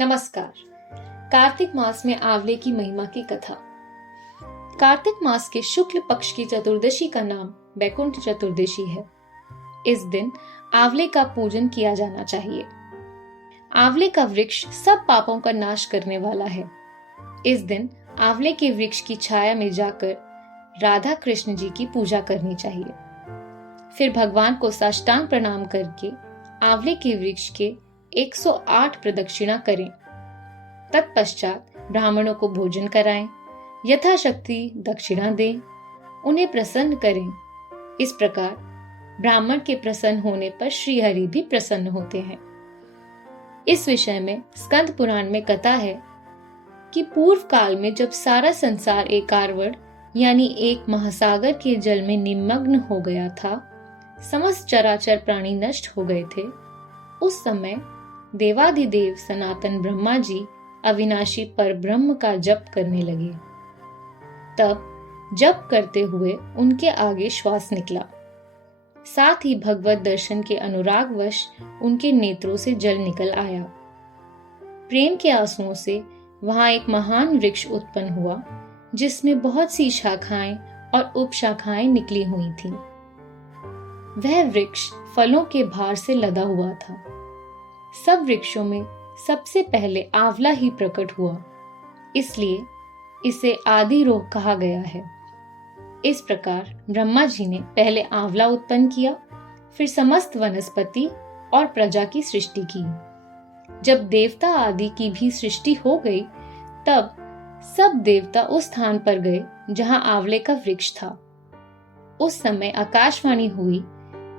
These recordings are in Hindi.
नमस्कार। कार्तिक मास में आंवले की महिमा की कथा। कार्तिक मास के शुक्ल पक्ष की चतुर्दशी का नाम वैकुंठ चतुर्दशी है। इस दिन आंवले का पूजन किया जाना चाहिए। आंवले का वृक्ष सब पापों का नाश करने वाला है। इस दिन आंवले के वृक्ष की छाया में जाकर राधा कृष्ण जी की पूजा करनी चाहिए। फिर भगवान को साष्टांग प्रणाम करके आंवले के वृक्ष के 108 प्रदक्षिणा करें। तत्पश्चात ब्राह्मणों को भोजन कराएं, यथाशक्ति दक्षिणा दें, उन्हें प्रसन्न करें। इस प्रकार ब्राह्मण के प्रसन्न होने पर श्री हरि भी प्रसन्न होते हैं। इस विषय में स्कंद पुराण में कथा है कि पूर्व काल में जब सारा संसार एक आरवड़ यानी एक महासागर के जल में निमग्न हो गया था, समस्त चराचर प्राणी नष्ट हो गए थे, उस समय देवाधिदेव सनातन ब्रह्मा जी अविनाशी पर ब्रह्म का जप करने लगे। तब जप करते हुए उनके आगे श्वास निकला। साथ ही भगवत दर्शन के अनुरागवश उनके नेत्रों से जल निकल आया। प्रेम के आंसुओं से वहां एक महान वृक्ष उत्पन्न हुआ, जिसमें बहुत सी शाखाएं और उपशाखाएं निकली हुई थीं। वह वृक्ष फलों के भार से लदा हुआ था। सब वृक्षों में सबसे पहले आंवला ही प्रकट हुआ, इसलिए इसे आदि रोग कहा गया है। इस प्रकार ब्रह्मा जी ने पहले आंवला उत्पन्न किया, फिर समस्त वनस्पति और प्रजा की सृष्टि की। जब देवता आदि की भी सृष्टि हो गई, तब सब देवता उस स्थान पर गए जहां आंवले का वृक्ष था। उस समय आकाशवाणी हुई,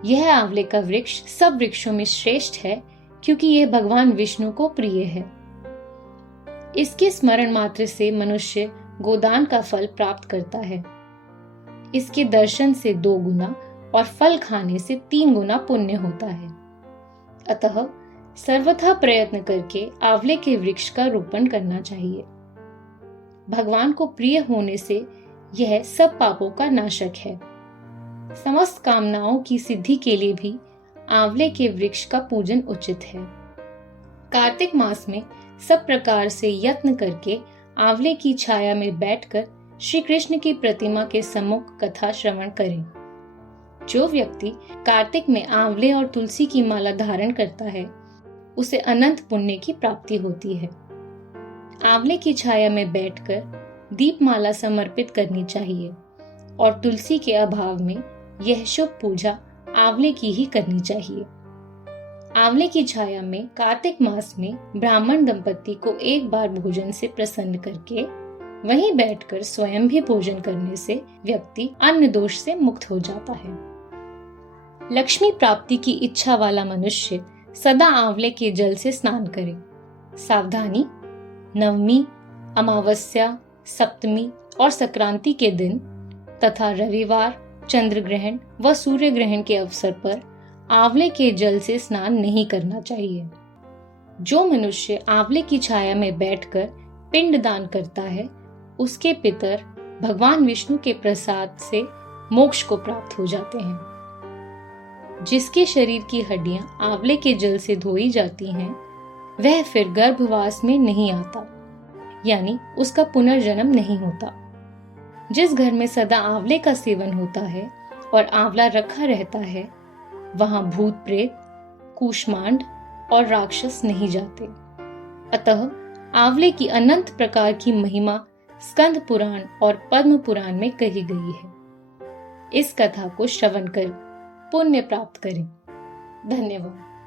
यह आंवले का वृक्ष सब वृक्षों में श्रेष्ठ है, क्योंकि यह भगवान विष्णु को प्रिय है। इसके स्मरण मात्र से मनुष्य गोदान का फल प्राप्त करता है। इसके दर्शन से 2 गुना और फल खाने से 3 गुना पुण्य होता है। अतः सर्वथा प्रयत्न करके आंवले के वृक्ष का रोपण करना चाहिए। भगवान को प्रिय होने से यह सब पापों का नाशक है। समस्त कामनाओं की सिद्धि के लिए भी आंवले के वृक्ष का पूजन उचित है। कार्तिक मास में सब प्रकार से यत्न करके आंवले की छाया में बैठकर श्री कृष्ण की प्रतिमा के सम्मुख कथा श्रवण करें। जो व्यक्ति कार्तिक में आंवले और तुलसी की माला धारण करता है, उसे अनंत पुण्य की प्राप्ति होती है। आंवले की छाया में बैठकर दीपमाला समर्पित करनी चाहिए और तुलसी के अभाव में यह शुभ पूजा आंवले की ही करनी चाहिए। आंवले की छाया में कार्तिक मास में ब्राह्मण दंपति को एक बार भोजन से प्रसन्न करके वहीं बैठकर स्वयं भी भोजन करने से व्यक्ति अन्न दोष से मुक्त हो जाता है। लक्ष्मी प्राप्ति की इच्छा वाला मनुष्य सदा आंवले के जल से स्नान करे। सावधानी, नवमी, अमावस्या, सप्तमी और संक्रांति के दिन तथा रविवार, चंद्र ग्रहण व सूर्य ग्रहण के अवसर पर आंवले के जल से स्नान नहीं करना चाहिए। जो मनुष्य आंवले की छाया में बैठकर पिंड दान करता है, उसके पितर भगवान विष्णु के प्रसाद से मोक्ष को प्राप्त हो जाते हैं। जिसके शरीर की हड्डियां आंवले के जल से धोई जाती हैं, वह फिर गर्भवास में नहीं आता, यानी उसका पुनर्जन्म नहीं होता। जिस घर में सदा आंवले का सेवन होता है और आंवला रखा रहता है, वहां भूत प्रेत, कूष्मांड और राक्षस नहीं जाते। अतः आंवले की अनंत प्रकार की महिमा स्कंद पुराण और पद्म पुराण में कही गई है। इस कथा को श्रवण कर पुण्य प्राप्त करें। धन्यवाद।